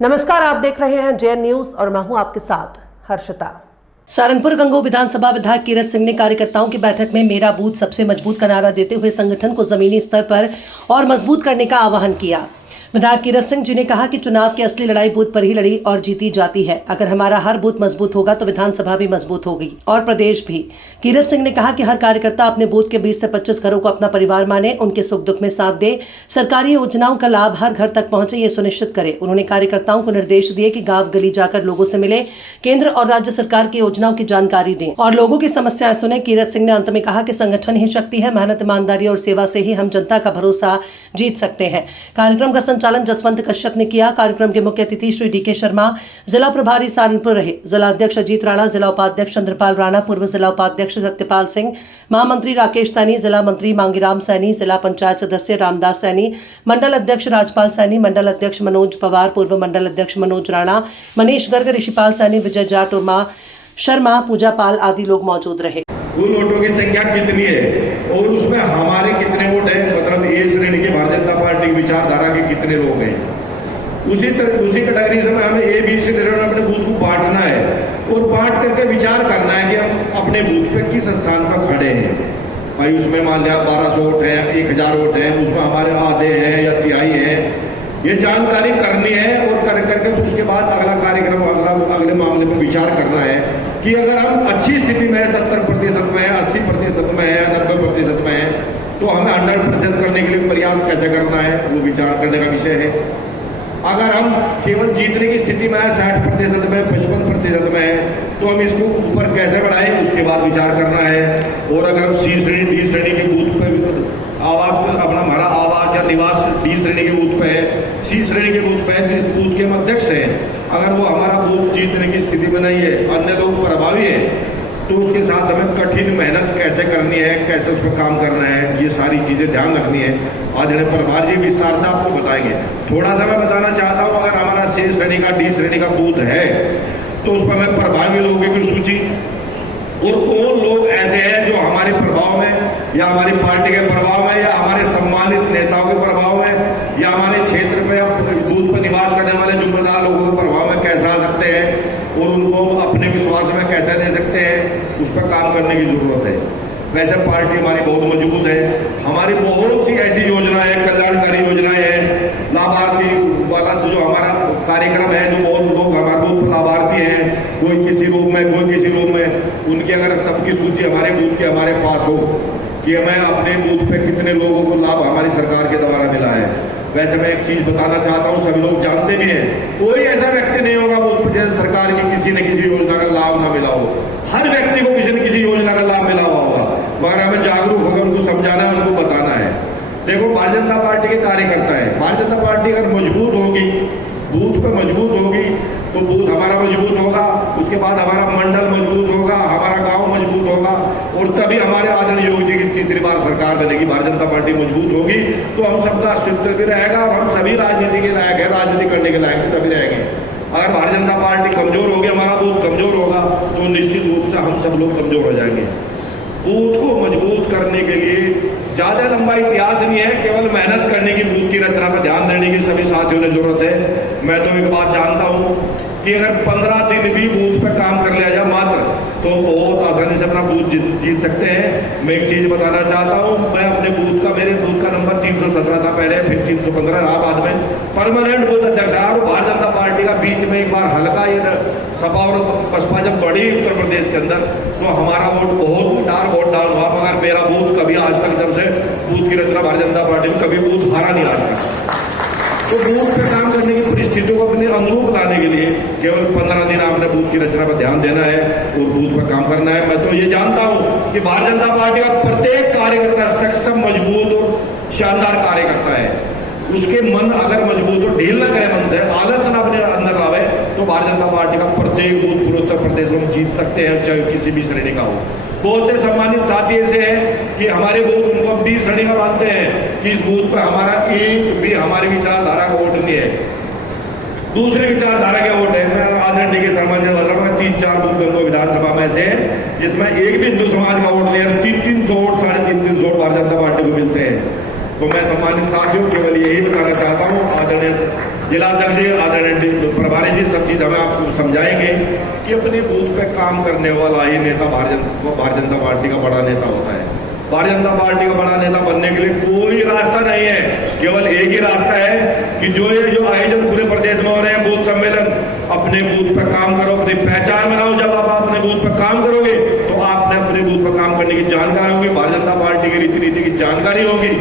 नमस्कार, आप देख रहे हैं जेएन न्यूज और मैं हूं आपके साथ हर्षिता। सहारनपुर गंगोह विधानसभा विधायक कीरत सिंह ने कार्यकर्ताओं की बैठक में मेरा बूथ सबसे मजबूत का नारा देते हुए संगठन को जमीनी स्तर पर और मजबूत करने का आह्वान किया। विधायक कीरत सिंह जी ने कहा कि चुनाव की असली लड़ाई बूथ पर ही लड़ी और जीती जाती है। अगर हमारा हर बूथ मजबूत होगा तो विधानसभा भी मजबूत होगी और प्रदेश भी। कीरत सिंह ने कहा कि हर कार्यकर्ता अपने बूथ के 20 से 25 घरों को अपना परिवार माने, उनके सुख दुख में साथ दे, सरकारी योजनाओं का लाभ हर घर तक पहुंचे, ये सुनिश्चित करे। उन्होंने कार्यकर्ताओं को निर्देश दिए कि गाँव गली जाकर लोगों से मिले, केंद्र और राज्य सरकार की योजनाओं की जानकारी दें और लोगों की समस्याएं सुने। कीरत सिंह ने अंत में कहा कि संगठन ही शक्ति है, मेहनत, ईमानदारी और सेवा से ही हम जनता का भरोसा जीत सकते हैं। कार्यक्रम का संचालन जसवंत कश्यप ने किया। कार्यक्रम के मुख्य अतिथि श्री डीके शर्मा जिला प्रभारी सहारनपुर रहे। जिला अध्यक्ष अजीत राणा, जिला उपाध्यक्ष चंद्रपाल राणा, पूर्व जिला उपाध्यक्ष सत्यपाल सिंह, महामंत्री राकेश सैनी, जिला मंत्री मांगीराम सैनी, जिला पंचायत सदस्य रामदास सैनी, मंडल अध्यक्ष राजपाल सैनी, मंडल अध्यक्ष मनोज पवार, पूर्व मंडल अध्यक्ष मनोज राणा, मनीष गर्ग, ऋषिपाल सैनी, विजय जाट, उमा शर्मा, पूजा पाल आदि लोग मौजूद रहे। कुल वोटों की संख्या कितनी है और उसमें हमारे कितने वोट हैं, मतलब ए श्रेणी की भारतीय जनता पार्टी की विचारधारा के कितने लोग हैं, उसी कैटेगरी से हमें ए बी सी अपने बूथ को बांटना है और बांट करके विचार करना है कि हम अपने बूथ पे किस स्थान पर खड़े हैं। भाई उसमें मान लिया 1200 वोट है, 1000 वोट है, उसमें हमारे आधे हैं या तिहाई है, ये जानकारी करनी है और कर करके तो उसके बाद अगला कार्यक्रम अगले मामले पर विचार करना है कि अगर हम अच्छी स्थिति में 70% में है, 80% में है, 90% में है, तो हमें 100% करने के लिए प्रयास कैसे करना है, वो विचार करने का विषय है। अगर हम केवल जीतने की स्थिति में है, 60% में, 55% में है, तो हम इसको ऊपर कैसे बढ़ाएं, उसके बाद विचार करना है। और अगर हम सी श्रेणी, डी श्रेणी के बूथ पर आवास पर अपना हमारा आवास या निवास डी श्रेणी के बूथ पे है, सी श्रेणी के बूथ पे है, जिस बूथ के अध्यक्ष है, अगर वो हमारा बूथ जीतने की स्थिति में नहीं है, अन्य लोग प्रभावी है, तो उसके साथ हमें कठिन मेहनत कैसे करनी है, कैसे उस पर काम करना है, ये सारी चीज़ें ध्यान रखनी है। आज प्रभार जी विस्तार से आपको बताएंगे। थोड़ा सा मैं बताना चाहता हूँ, अगर हमारा सी श्रेणी का, डी श्रेणी का बूथ है, तो उस पर मैं प्रभावी लोगों की सूची और कौन लोग ऐसे हैं जो हमारे प्रभाव में या हमारी पार्टी के प्रभाव में या हमारे सम्मानित नेताओं के प्रभाव में या हमारे क्षेत्र में या बूथ पर निवास करने वाले जुम्मेदार लोगों के प्रभाव में कैसे आ सकते हैं और उनको अपने विश्वास में कैसे दे सकते हैं, उस पर काम करने की जरूरत है। वैसे पार्टी हमारी बहुत मजबूत है, हमारी बहुत सी ऐसी योजनाएं हैं, कल्याणकारी योजनाएं हैं, लाभार्थी वाला जो हमारा कार्यक्रम है, जो बहुत लोग हमारे बूथ पर लाभार्थी हैं, कोई किसी रूप में, कोई किसी रूप में, उनकी अगर सबकी सूची हमारे बूथ की हमारे पास हो कि हमें अपने बूथ पे कितने लोगों को लाभ हमारी सरकार के द्वारा मिला है। वैसे मैं एक चीज बताना चाहता हूँ, सभी लोग जानते भी हैं, कोई ऐसा व्यक्ति नहीं होगा बूथ पर जैसे सरकार की किसी न किसी योजना का लाभ ना मिला हो। हर व्यक्ति को किसी न किसी योजना का लाभ मिला हुआ होगा, मगर हमें जागरूक होकर उनको समझाना है, उनको बताना है। देखो, भारतीय जनता पार्टी के कार्यकर्ता है, भारतीय जनता पार्टी अगर मजबूत होगी, बूथ पे मजबूत होगी, तो बूथ हमारा मजबूत होगा, उसके बाद हमारा मंडल मजबूत होगा, हमारा गांव मजबूत होगा और तभी हमारे आदरणीय योगी जी की तीसरी बार सरकार बनेगी, भारतीय जनता पार्टी मजबूत होगी, तो हम सबका अस्तित्व भी रहेगा और हम सभी राजनीति के लायक है, राजनीति करने के लायक भी तभी रहेंगे। अगर भारतीय जनता पार्टी कमजोर होगी, हमारा बूथ कमजोर होगा, तो निश्चित रूप से हम सब लोग कमजोर हो जाएंगे। बूथ को मजबूत करने के लिए ज्यादा लंबा इतिहास नहीं है, केवल मेहनत करने की, बूथ की रचना पर ध्यान देने की सभी साथियों ने जरूरत है। मैं तो एक बात जानता हूं कि अगर 15 दिन भी बूथ पर काम कर लिया जाए मात्र, तो बहुत आसानी से अपना बूथ जीत सकते हैं। मैं एक चीज बताना चाहता हूं, मैं अपने बूथ का, मेरे बूथ का नंबर 317 था पहले, फिर 315 रहा बाद में, परमानेंट बूथ अध्यक्ष है। और भारतीय जनता पार्टी का बीच में एक बार हल्का ये सपा और बसपा जब बढ़ी उत्तर प्रदेश के अंदर, तो हमारा वोट बहुत वोट डाउन हुआ, मगर मेरा बूथ कभी आज तक, जब से बूथ की रचना भारतीय जनता पार्टी में, कभी बूथ हारा नहीं आज तक। तो बूथ पे काम करने की परिस्थितियों को अपने अनुरूप लाने के लिए केवल 15 दिन आपने बूथ की रचना पर ध्यान देना है और बूथ पर काम करना है। मैं तो ये जानता हूं कि भारतीय जनता पार्टी का प्रत्येक कार्यकर्ता सक्षम, मजबूत और शानदार कार्यकर्ता है। उसके मन अगर मजबूत हो, ढील न करे मन से, आलस न अपने अंदर लावे, तो भारतीय जनता पार्टी का प्रत्येक बूथ पूरे उत्तर प्रदेश में जीत सकते हैं, चाहे किसी भी श्रेणी का हो। बहुत से सम्मानित साथी ऐसे हैं कि हमारे बूथ उनको 20 श्रेणी का मानते हैं कि इस बूथ पर हमारा एक भी हमारी विचारधारा का वोट नहीं है, दूसरे विचारधारा के वोट है। मैं आदरणीय के सम्मान से बता रहा हूँ, 3-4 बूथ गंगोह विधानसभा में से जिसमें एक भी हिंदू समाज का वोट नहीं है, 300 vote, 350 vote Bharatiya Janata party को मिलते हैं। तो मैं सम्मानित साथियों केवल यही बताना चाहता हूँ, आदरणीय जिलाध्यक्ष, आदरणीय प्रभारी जी सब चीज हमें आपको समझाएंगे कि अपने बूथ पे काम करने वाला ही नेता भारतीय जनता पार्टी का बड़ा नेता होता है। भारतीय जनता पार्टी का बड़ा नेता बनने के लिए कोई रास्ता नहीं है, केवल एक ही रास्ता है कि जो आयोजन पूरे प्रदेश में हो रहे हैं बूथ सम्मेलन, अपने बूथ पर काम करो, अपनी पहचान बनाओ। जब आप अपने बूथ पर काम करोगे तो आपने अपने बूथ पर काम करने की जानकारी होगी, भारतीय जनता पार्टी की रीति नीति की जानकारी होगी।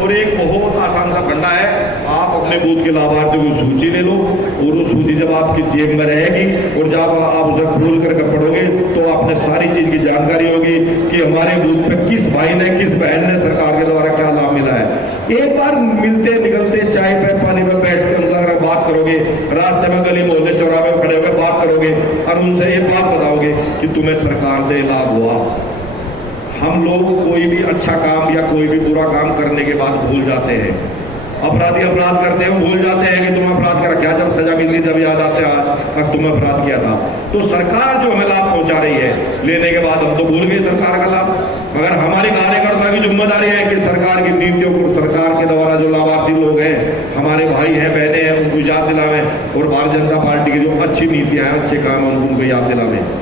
और एक बहुत आसान सा फंडा है, आप अपने बूथ के लाभार्थियों की सूची ले लो और वो सूची जब आपकी जेब में रहेगी और जब आप उसे खोल करके पढ़ोगे तो आपने सारी चीज की जानकारी होगी कि हमारे बूथ पे किस भाई ने, किस बहन ने सरकार के द्वारा क्या लाभ मिला है। एक बार मिलते निकलते चाय पे पानी में बैठ कर बात करोगे, रास्ते में गली मोहल्ले चौराहे में खड़े होकर बात करोगे और उनसे एक बात बताओगे कि तुम्हें सरकार से लाभ हुआ। हम लोग कोई भी अच्छा काम या कोई भी बुरा काम करने के बाद भूल जाते हैं। अपराधी अपराध करते हैं, भूल जाते हैं कि तुम अपराध कर क्या, जब सजा मिल गई जब याद आते हैं आज तुम अपराध किया था। तो सरकार जो हमें लाभ पहुंचा रही है लेने के बाद हम तो भूल गए सरकार का लाभ। मगर हमारे कार्यकर्ता की जिम्मेदारी है कि सरकार की नीतियों को, सरकार के द्वारा जो लाभार्थी लोग हैं, हमारे भाई हैं, बहनें हैं, उनको याद दिलावें और भारतीय जनता पार्टी की जो अच्छी नीतियां हैं, अच्छे काम हैं उनको याद दिलावें।